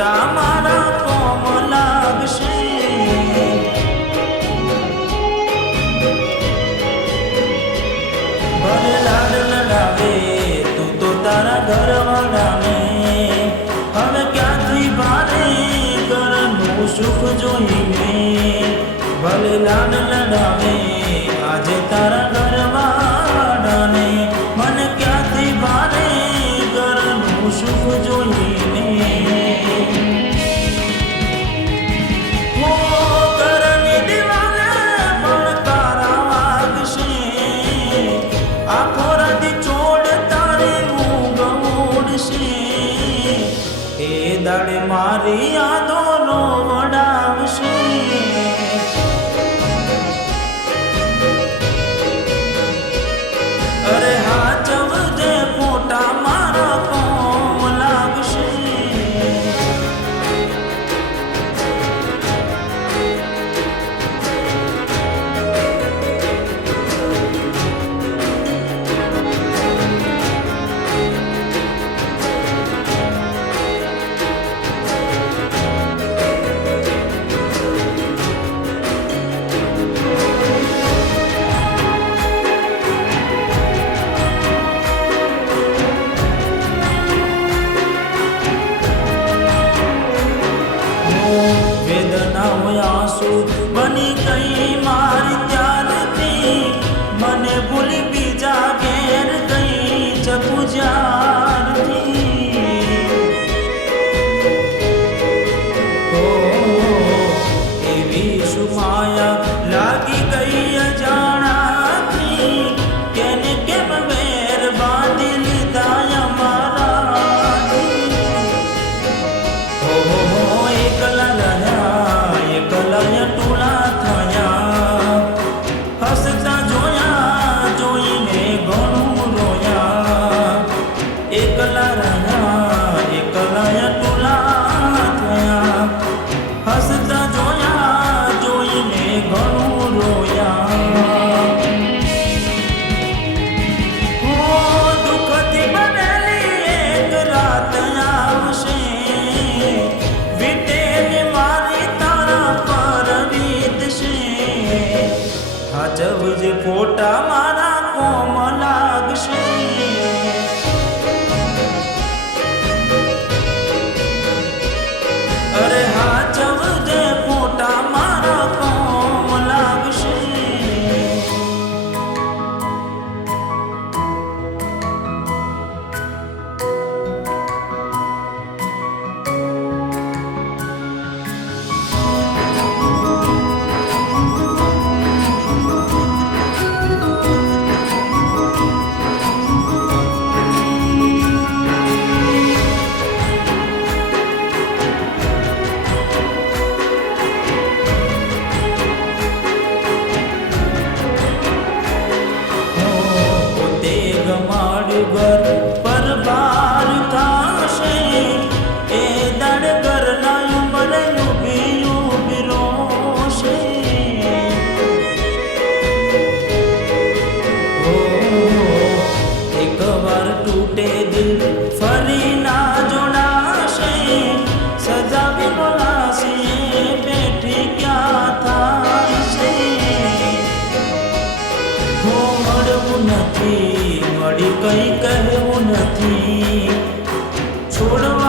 ફોટા મારા કોમ લાગશે. ભલે લાડ લડાવે તું તો તારા ઘરવાળાને, હવે ક્યાંથી ભારે ઘરનું સુખ જોઈને. ભલે લાડ લડાવે આજે તારા ઘરવાળાને, મને ક્યાંથી ભારે ઘરનું સુખ જોઈને. હો ઘરની દિવાલે પણ તારા વાગશે, આખો રાતી ચોડ તારી ઊંઘ ઉડશે. એ દાડે મારી યાદો રોવડાવશે. અરે હાચવજે ફોટા મારા કોમ લાગશે. વેદનાઓ આંસુ બની ગઈ મારી ત્યારથી, મને ભૂલી બીજા ઘેર ગઈ જપુ જ્યારથી. એવી શું માયા લાગી ગઈ અજાણાથી, કેને કેમ વેર બાંધી લીધા અમારાથી. એકલા રહ્યા એકલા ટોળા થયા, હસતા જોયા જોઈને ઘણું રોયા. એકલા રહ્યા એકલા ટોળા થયા, હસતા જોયા જોઈને ઘણું રોયા. દુઃખથી બનેલી એક રાત આવશે, હાચવજે ફોટા મારા કોમ લાગશે. અરે હાચવજે ફોટા મારા કોમ લાગશે. ઘર પર બાર થશે, એ દડ ઘરના ઉંમરે ઉભી ઉભી રોશે. એક વાર તૂટે દિલ ફરી ના જોડાશે, સજાવી બોલાશે બેઠી ક્યાં થાય છે. હો મળવું નથી મળી કઈ કહેવું નથી, છોડવું